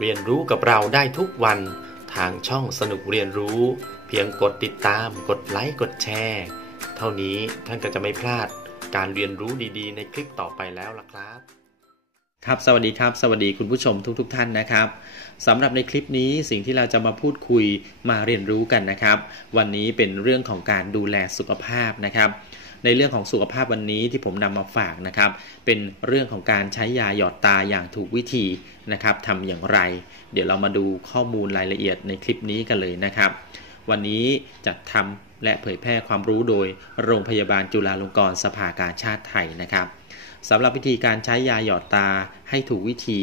เรียนรู้กับเราได้ทุกวัน ทางช่องสนุกเรียนรู้ เพียงกดติดตาม กดไลค์ กดแชร์ เท่านี้ท่านก็จะไม่พลาดการเรียนรู้ดีๆ ในคลิปต่อไปแล้วล่ะครับ ครับ สวัสดีครับ สวัสดีคุณผู้ชมทุกๆทท่านนะครับสำหรับในคลิปนี้สิ่งที่เราจะมาพูดคุยมาเรียนรู้กันนะครับ วันนี้เป็นเรื่องของการดูแลสุขภาพนะครับ ในเรื่องของสุขภาพวันนี้ที่ผมนำมาฝากนะครับ เป็นเรื่องของการใช้ยาหยอดตาอย่างถูกวิธีนะครับทำอย่างไร เดี๋ยวเรามาดูข้อมูลรายละเอียดในคลิปนี้กันเลยนะครับ วันนี้จัดทำและเผยแพร่ความรู้โดยโรงพยาบาลจุฬาลงกรณ์สภากาชาติไทยนะครับสำหรับวิธีการใช้ยาหยอดตาให้ถูกวิธี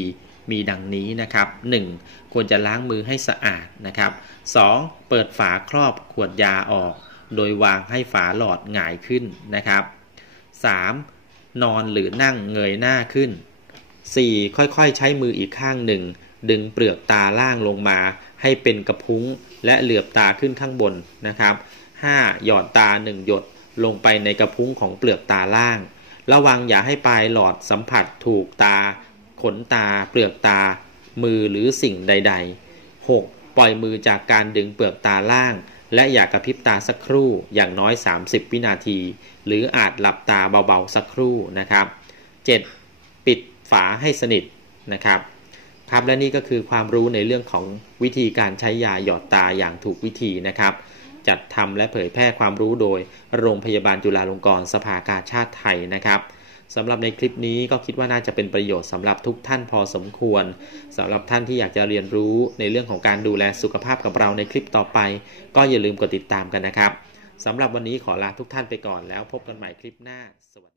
มีดังนี้นะครับ 1. ควรจะล้างมือให้สะอาดนะครับ 2. เปิดฝาครอบขวดยาออก โดยวางให้ฝาหลอดหงายขึ้นนะครับ 3. นอนหรือนั่งเงยหน้าขึ้น 4. ค่อยๆ ใช้มืออีกข้างหนึ่ง ดึงเปลือกตาล่างลงมา ให้เป็นกระพุ้งและเหลือบตาขึ้นข้างบนนะครับ 5. หยอดตา 1 หยดลงไปในกระพุ้งของเปลือกตาล่าง ระวังอย่าให้ปลายหลอดสัมผัสถูกตา ขนตา เปลือกตา มือหรือสิ่งใด ๆ 6. ปล่อยมือจากการดึงเปลือกตาล่าง และอย่ากระพริบตาสักครู่อย่างน้อย 30 วินาที หรืออาจหลับตาเบาๆสักครู่นะครับ 7. ปิดฝาให้สนิทนะครับครับและนี่ก็คือความรู้ในเรื่องของวิธีการใช้ยาหยอดตาอย่างถูกวิธีนะครับ จัดทำและเผยแพร่ความรู้โดยโรงพยาบาลจุฬาลงกรณ์สภากาชาติไทยนะครับ สำหรับในคลิปนี้ก็คิดว่าน่าจะเป็นประโยชน์สำหรับทุกท่านพอสมควรสำหรับท่านที่อยากจะเรียนรู้ในเรื่องของการดูแลสุขภาพกับเราในคลิปต่อไป ก็อย่าลืมกดติดตามกันนะครับสำหรับวันนี้ขอลาทุกท่านไปก่อนแล้วพบกันใหม่คลิปหน้าสวัสดี